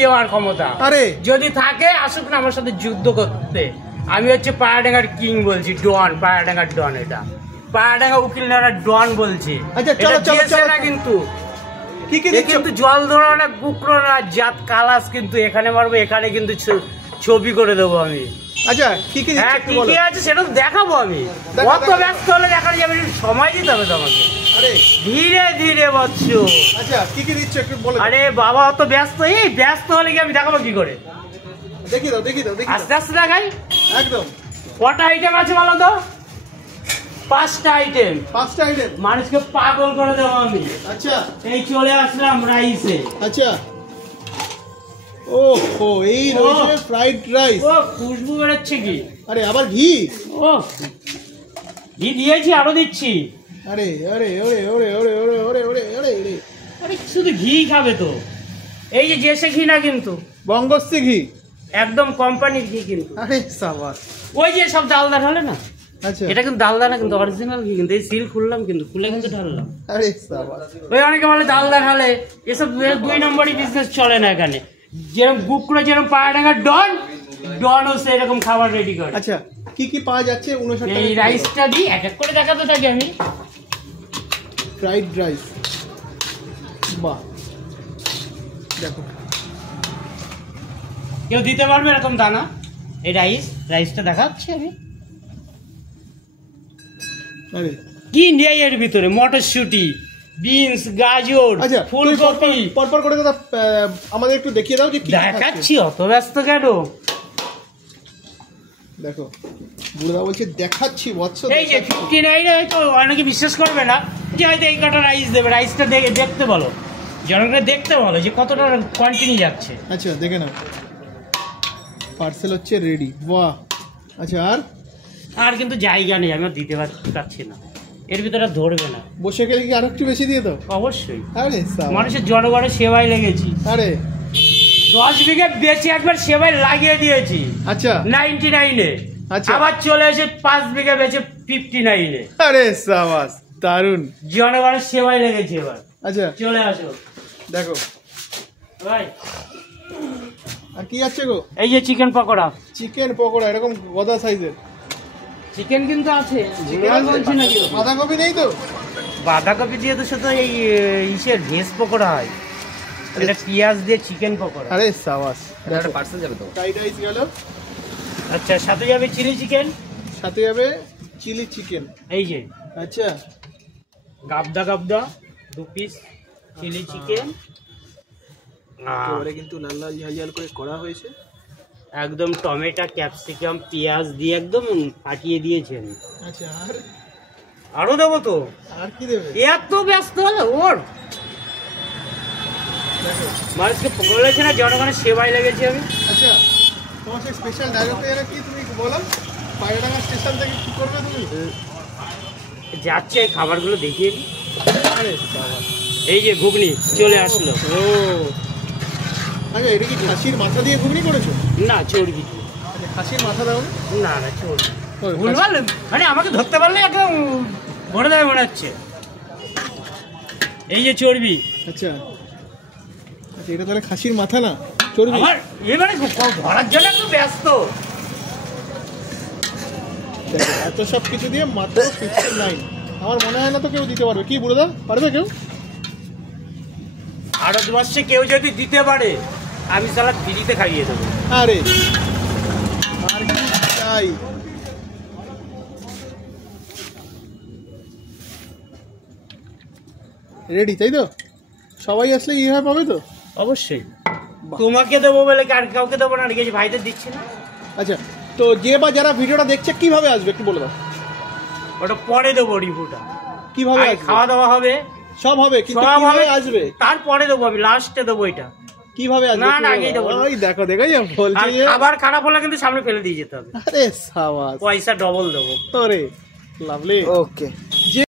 দেওয়ার ক্ষমতা। আরে যদি থাকে আসুক না আমার সাথে যুদ্ধ করতে। আমি হচ্ছে পায়রাডাঙ্গার কিং বলছি, ডন, পায়রাডাঙ্গার ডন। এটা পায়রাডাঙ্গা উকিলনারা ডন বলছে। আচ্ছা চলো চলো চলো। কিন্তু কি কি দিচ্ছ? কিন্তু জল ধরা না, কুকরো না, জাত কালাস কিন্তু এখানে মারবো, এখানে কিন্তু ছবি করে দেবো আমি। আচ্ছা কি কি হ্যাঁ কি কি আছে সেটা দেখাবো আমি। অত ব্যস্ত হলে দেখানো যাবে, সময় দিতে হবে তোমাকে। আরে ধীরে ধীরে বৎস। আচ্ছা কি কি দিচ্ছ একটু বলো। আরে বাবা অত ব্যস্ত, এই ব্যস্ত হলে কি আমি দেখাবো কি করে? দেখি দাও দেখি দাও দেখি আস্তে আস্তে দেখাই। একদম। কটা আইটেম আছে বলো তো? 5টা আইটেম। 5টা আইটেম। মানুষকে পাগল করে দেবো আমি। আচ্ছা এই চলে আসলাম রাইসে। আচ্ছা ও এই রয়েছে ফ্রাইড রাইস। ও খুশবু বেরোচ্ছে কি? আরে আবার ঘি। ও ঘি দিয়েছি, আরো দিচ্ছি। আরে আরে ওরে ওরে ওরে ওরে ওরে ওরে ওরে ওরে আরে শুধু ঘি খাবে তো? এই যে জেসে ঘি না কিন্তু, বঙ্গশ্রী ঘি, একদম কোম্পানির ঘি কিন্তু। আরে সাবাস। ওই যে সব ডালদা ঢালে না, আচ্ছা এটা কিন্তু ডালদা না, কিন্তু অরিজিনাল ঘি কিন্তু। এই সিল খুললাম কিন্তু, খুলে কিন্তু ঢাললাম। আরে সাবাস। ওই অনেকে বলে ডালদা ঢালে, এসব 2 নম্বরই বিজনেস চলে না এখানে। যেরকম গুকড়ো, যেরকম পায়রাডাঙ্গার ডন, ডনও সেরকম খাবার রেডি করে। আচ্ছা কি কি পাওয়া যাচ্ছে 59 টাকা? এই রাইসটা দিই, এক এক করে দেখাতে থাকি আমি। ফ্রাইড রাইস, বাহ দেখো কেউ দিতে পারবে এরকম দানা? এই রাইসটা দেখাচ্ছি আমি। আরে কি নেই এর ভিতরে? মটরশুটি, বিনস, গাজর, আচ্ছা ফুলকপি। পরপর করে দাদা আমাদের একটু দেখিয়ে দাও যে কি দেখাচ্ছি, অত ব্যস্ত কেন? দেখো বুড়া বলছে দেখাচ্ছি বৎস। এই যে 59 হয়তো অনেকে বিশ্বাস করবে না যে হয়তো এই কটা রাইস দেবে। রাইসটা দেখতে বলো, জনগণকে দেখতে বলো যে কতটা কন্টিনিউ যাচ্ছে। আচ্ছা দেখে নাও, পার্সেল হচ্ছে রেডি। বাহ। আচ্ছা আর কিন্তু জায়গা নেই, আমি দিতে পারছি না, এর ভিতরে ধরবে না। বসে গেলে কি আরো একটু বেশি দিয়ে দাও? অবশ্যই, আরে মানুষের জনগণের সেবায় লেগেছি। আরে 10 বিঘে বেচে একবার সেবায় লাগিয়ে দিয়েছি। আচ্ছা 99-এ। আচ্ছা আবার চলে এসে 5 বিঘে বেচে 59-এ। আরে সাবাস, দারুন। জনগণের সেবায় লেগেছি এবার। আচ্ছা চলে আসো দেখো ভাই। আর কি আছে গো? এই যে চিকেন পকোড়া। চিকেন পকোড়া এরকম গদা সাইজের চিকেন কিন্তু আছে, বলছি নাকি? বাঁধাকপি নেই তো? বাঁধাকপি দিয়ে তো শুধু এই ইসের ভেজ পকোড়া হয়, এটা পেঁয়াজ দিয়ে চিকেন পকোড়া। আরে সাবাস। একটা পার্সেল যাবে তো। ফ্রাইড রাইস গেল। আচ্ছা সাথে যাবে চিলি চিকেন, সাথে যাবে চিলি চিকেন। এই যে আচ্ছা গাবদা 2 পিস চিলি চিকেন। এবারে কিন্তু লাল লাল ঝাল ঝাল করে করা হয়েছে। একদম টমেটো, ক্যাপসিকাম, পেঁয়াজ দিয়ে একদম ফাটিয়ে দিয়েছেন। আচ্ছা আরো দেবো তো? আর কি দেবে? এত ব্যস্ত হলো ওর। মানুষকে বলেছে না জনগণের সেবায় লেগেছি আমি। আচ্ছা তোমার সেই স্পেশাল ডায়লগটা এরা কি তুমি বলো? পায়রাডাঙ্গা স্টেশন থেকে কি করবে তুমি? যাচ্ছে এই খাবারগুলো দেখিয়ে দিই। আরে বাবা, এই যে ঘুগনি চলে আসলো। ও আচ্ছা এটা কি খাসির মাথা দিয়ে ঘুগনি করেছো? না চর্বি। আচ্ছা খাসির মাথা দাও না? না চর্বি। ও, ভুলভাল মানে আমাকে ধরতে পারলে একদম ভরে দেবে মনে হচ্ছে। এই যে চর্বি। আচ্ছা আচ্ছা এটা তাহলে খাসির মাথা না চর্বি? আমার এবারে ধরার জন্য একটু ব্যস্ত। দেখো এত সব কিছু দিয়ে মাত্র 69। আমার মনে হয় না তো কেউ দিতে পারবে। কি বুড়োদা, পারবে কেউ? ভারতবর্ষে কেউ যদি দিতে পারে আমি সালা ফ্রিতে খাইয়ে দেবো। আরে আর কি চাই? রেডি তাই তো? সবাই আসলে ইহা পাবে তো? অবশ্যই। তোমাকে দেবো বলে আর কাউকে দেবো না, রেখেছি ভাইদের দিচ্ছি না। আচ্ছা তো যে বা যারা ভিডিওটা দেখছে কিভাবে আসবে একটু বলে দাও। ওটা পরে দেবো রিভিউটা। কিভাবে আগে আসবে? খাওয়া দাওয়া হবে, সব হবে কিন্তু সব কিভাবে হবে, আসবে? তারপরে দেবো আমি, লাস্টে দেবো এটা। কিভাবে আসবে? না, না, আগেই দেবো। ওই দেখো দেখো যে বলছে আর যে খাবার খারাপ হলে কিন্তু সামনে ফেলে দিয়ে যেতে হবে, আরে সাবাস, পয়সা ডবল দেবো। ওরে লাভলি। ওকে।